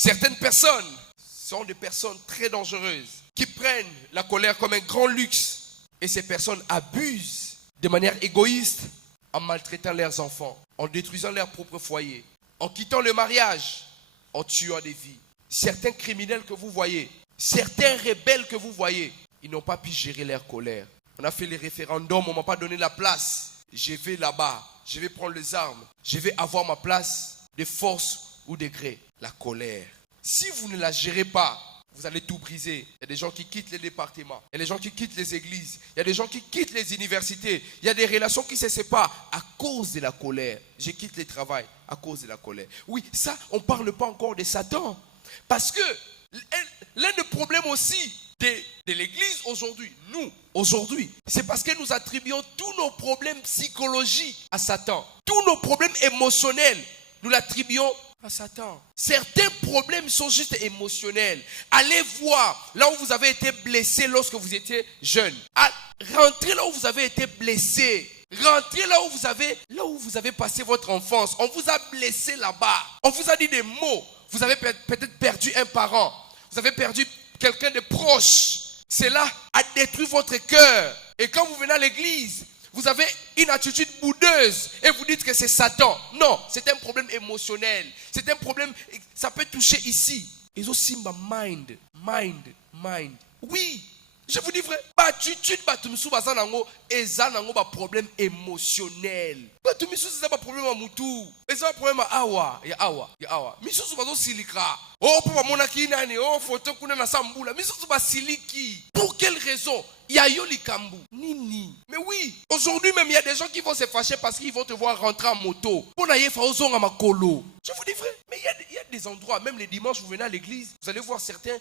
Certaines personnes sont des personnes très dangereuses qui prennent la colère comme un grand luxe. Et ces personnes abusent de manière égoïste en maltraitant leurs enfants, en détruisant leur propre foyer, en quittant le mariage, en tuant des vies. Certains criminels que vous voyez, certains rebelles que vous voyez, ils n'ont pas pu gérer leur colère. On a fait les référendums, on ne m'a pas donné la place. Je vais là-bas, je vais prendre les armes, je vais avoir ma place de force ou de gré. La colère. Si vous ne la gérez pas, vous allez tout briser. Il y a des gens qui quittent les départements, il y a des gens qui quittent les églises, il y a des gens qui quittent les universités, il y a des relations qui se séparent à cause de la colère. Je quitte le travail à cause de la colère. Oui, ça, on ne parle pas encore de Satan. Parce que l'un des problèmes aussi de l'église aujourd'hui, c'est parce que nous attribuons tous nos problèmes psychologiques à Satan. Tous nos problèmes émotionnels, nous l'attribuons à Satan. Certains problèmes sont juste émotionnels. Allez voir là où vous avez été blessé lorsque vous étiez jeune. Rentrez là où vous avez été blessé. Rentrez là où vous avez passé votre enfance. On vous a blessé là-bas. On vous a dit des mots. Vous avez peut-être perdu un parent. Vous avez perdu quelqu'un de proche. Cela a détruit votre cœur. Et quand vous venez à l'église, vous avez une attitude boudeuse et vous dites que c'est Satan. Non, c'est un problème émotionnel. C'est un problème, ça peut toucher ici. Ils ont aussi mind. Oui, je vous dis vrai. Attitude, problème émotionnel. C'est un problème à moutou. C'est un problème à awa. Pour quelle raison? Nini. Mais oui, aujourd'hui même il y a des gens qui vont se fâcher parce qu'ils vont te voir rentrer en moto. Je vous dis vrai, mais il y a des endroits, même les dimanches vous venez à l'église, vous allez voir certains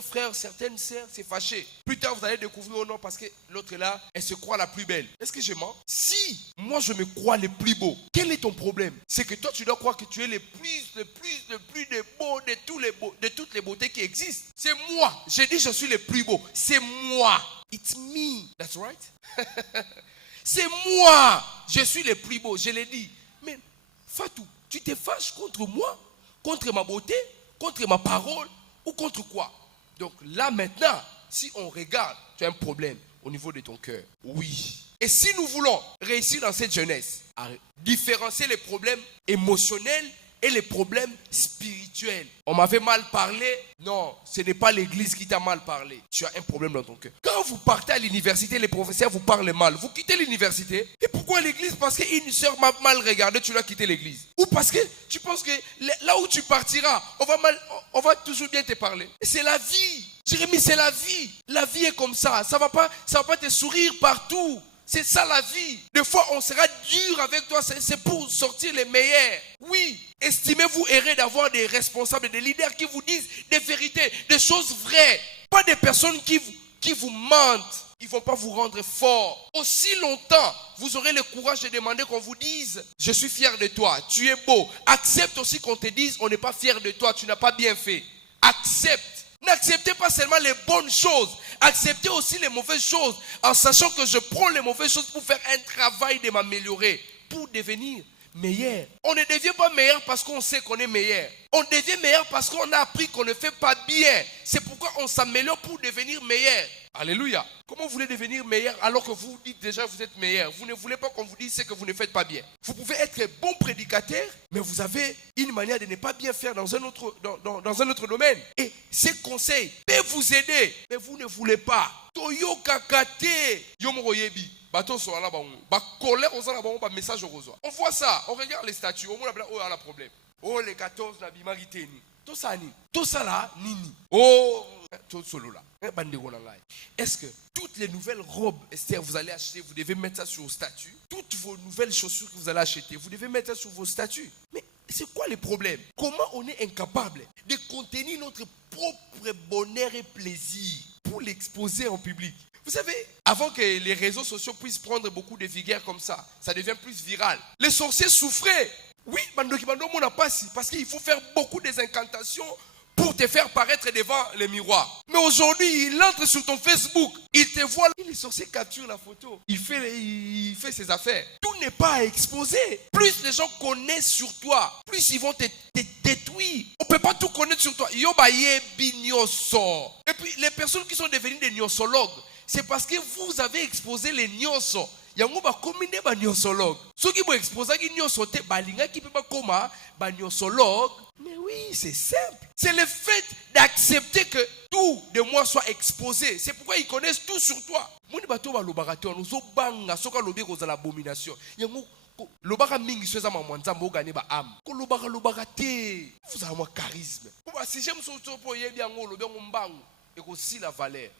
frères, certaines sœurs se fâcher. Plus tard vous allez découvrir, oh non, parce que l'autre là, elle se croit la plus belle. Est-ce que je mens? Si moi je me crois le plus beau, quel est ton problème? C'est que toi tu dois croire que tu es le plus de beau de toutes les beautés qui existent. C'est moi. J'ai dit je suis le plus beau. C'est moi. It's me. That's right. C'est moi. Je suis le plus beau. Je l'ai dit. Mais Fatou, tu te fâches contre moi, contre ma beauté, contre ma parole ou contre quoi? Donc là maintenant, si on regarde, tu as un problème au niveau de ton cœur. Oui. Et si nous voulons réussir dans cette jeunesse, à différencier les problèmes émotionnels et les problèmes spirituels. On m'avait mal parlé. Non, ce n'est pas l'église qui t'a mal parlé. Tu as un problème dans ton cœur. Quand vous partez à l'université, les professeurs vous parlent mal. Vous quittez l'université. Et pourquoi l'église? Parce qu'une soeur m'a mal regardé, tu dois quitter l'église. Ou parce que tu penses que là où tu partiras, on va toujours bien te parler. C'est la vie. Jérémie, c'est la vie. La vie est comme ça. Ça va pas te sourire partout. C'est ça la vie. Des fois, on sera dur avec toi. C'est pour sortir les meilleurs. Oui. Estimez-vous erré d'avoir des responsables, des leaders qui vous disent des vérités, des choses vraies. Pas des personnes qui vous mentent. Ils ne vont pas vous rendre fort. Aussi longtemps, vous aurez le courage de demander qu'on vous dise « Je suis fier de toi, tu es beau ». Accepte aussi qu'on te dise « On n'est pas fier de toi, tu n'as pas bien fait ». Accepte. N'acceptez pas seulement les bonnes choses. Acceptez aussi les mauvaises choses en sachant que je prends les mauvaises choses pour faire un travail de m'améliorer, pour devenir meilleur. On ne devient pas meilleur parce qu'on sait qu'on est meilleur. On devient meilleur parce qu'on a appris qu'on ne fait pas bien. C'est pourquoi on s'améliore pour devenir meilleur. Alléluia. Comment vous voulez devenir meilleur alors que vous dites déjà que vous êtes meilleur? Vous ne voulez pas qu'on vous dise ce que vous ne faites pas bien. Vous pouvez être un bon prédicateur, mais vous avez une manière de ne pas bien faire dans un autre domaine. Et ces conseils peuvent vous aider, mais vous ne voulez pas. Toyo kakate yomoroyebi. On voit ça, on regarde les statues, on a un problème. Oh, les 14 na bimariteni. Tout ça là, nini. Oh, tout solo là. Est-ce que toutes les nouvelles robes, Esther, vous allez acheter, vous devez mettre ça sur vos statues? Toutes vos nouvelles chaussures que vous allez acheter, vous devez mettre ça sur vos statues? Mais c'est quoi le problème? Comment on est incapable de contenir notre propre bonheur et plaisir pour l'exposer en public? Vous savez, avant que les réseaux sociaux puissent prendre beaucoup de vigueur comme ça devient plus viral. Les sorciers souffraient. Oui, parce qu'il faut faire beaucoup des incantations pour te faire paraître devant les miroirs. Mais aujourd'hui, il entre sur ton Facebook, il te voit, les sorciers capturent la photo, il fait ses affaires. Tous n'est pas exposé. Plus les gens connaissent sur toi, plus ils vont te détruire. On ne peut pas tout connaître sur toi. Et puis les personnes qui sont devenues des niosologues, c'est parce que vous avez exposé les nyoso. Yango ba combiner ba niosologue. Ceux qui vont exposer qui niosote balinga qui peut pas koma ba niosologue. Mais oui, c'est simple. C'est le fait d'accepter que tout de moi soit exposé. C'est pourquoi ils connaissent tout sur toi. Moni bato ba lobarato nous banga soka lobi ko za l'abomination. Yango lobaka mingi soza mamwanza mboga ne ba am. Ko lobaka te. Vous avez un charisme. Si j'aime so po yebi yango lobi ngombango et aussi la valeur.